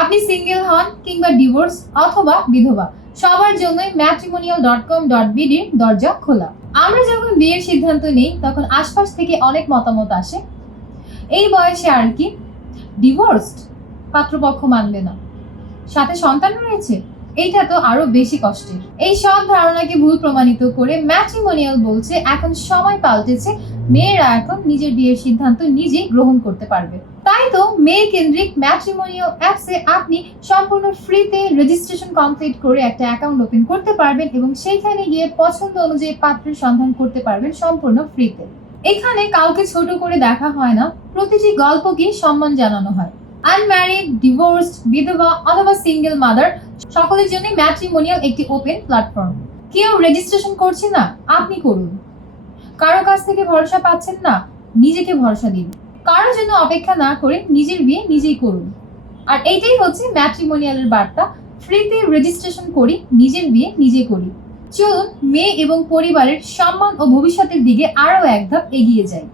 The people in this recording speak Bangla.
আপনি সিঙ্গেল হন কিংবা ডিভোর্স অথবা বিধবা, সবার জন্যই matrimonial.com.bd এর দরজা খোলা। আমরা যখন বিয়ের সিদ্ধান্ত নেই তখন আশপাশ থেকে অনেক মতামত আসে। এই বয়সে আর কি, ডিভোর্সড, পাত্রপক্ষ মানবে না, সাথে সন্তান রয়েছে, এইটা তো আরো বেশি কষ্টের। এই সব ধারণাকে ভুল প্রমাণিত করে ম্যাট্রিমোনিয়াল বলছে এখন সময় পাল্টেছে, মেয়েরা এখন নিজের বিয়ের সিদ্ধান্ত নিজেই গ্রহণ করতে পারবে। তাই তো মেয়ে কেন্দ্রিক ম্যাট্রিমোনিয়াল অ্যাপসে আপনি সম্পূর্ণ ফ্রিতে রেজিস্ট্রেশন কমপ্লিট করে একটা অ্যাকাউন্ট ওপেন করতে পারবেন এবং সেইখানে গিয়ে পছন্দ অনুযায়ী পাত্রের সন্ধান করতে পারবেন সম্পূর্ণ ফ্রিতে। এখানে কাউকে ছোট করে দেখা হয় না, প্রতিটি গল্পকে সম্মান জানানো হয়। আনম্যারিড, ডিভোর্সড, বিধবা অথবা সিঙ্গেল মাদার, সকলের জন্য ম্যাট্রিমোনিয়াল একটি ওপেন প্ল্যাটফর্ম। কেউ রেজিস্ট্রেশন করছে না, আপনি করুন। কারো কাছ থেকে ভরসা পাচ্ছেন না, নিজেকে ভরসা দিন। কারোর জন্য অপেক্ষা না করে নিজের বিয়ে নিজেই করুন। আর এইটাই হচ্ছে ম্যাট্রিমোনিয়ালের বার্তা, ফ্রিতে রেজিস্ট্রেশন করি, নিজের বিয়ে নিজে করি। চলুন মেয়ে এবং পরিবারের সম্মান ও ভবিষ্যতের দিকে আরো এক ধাপ এগিয়ে যাই।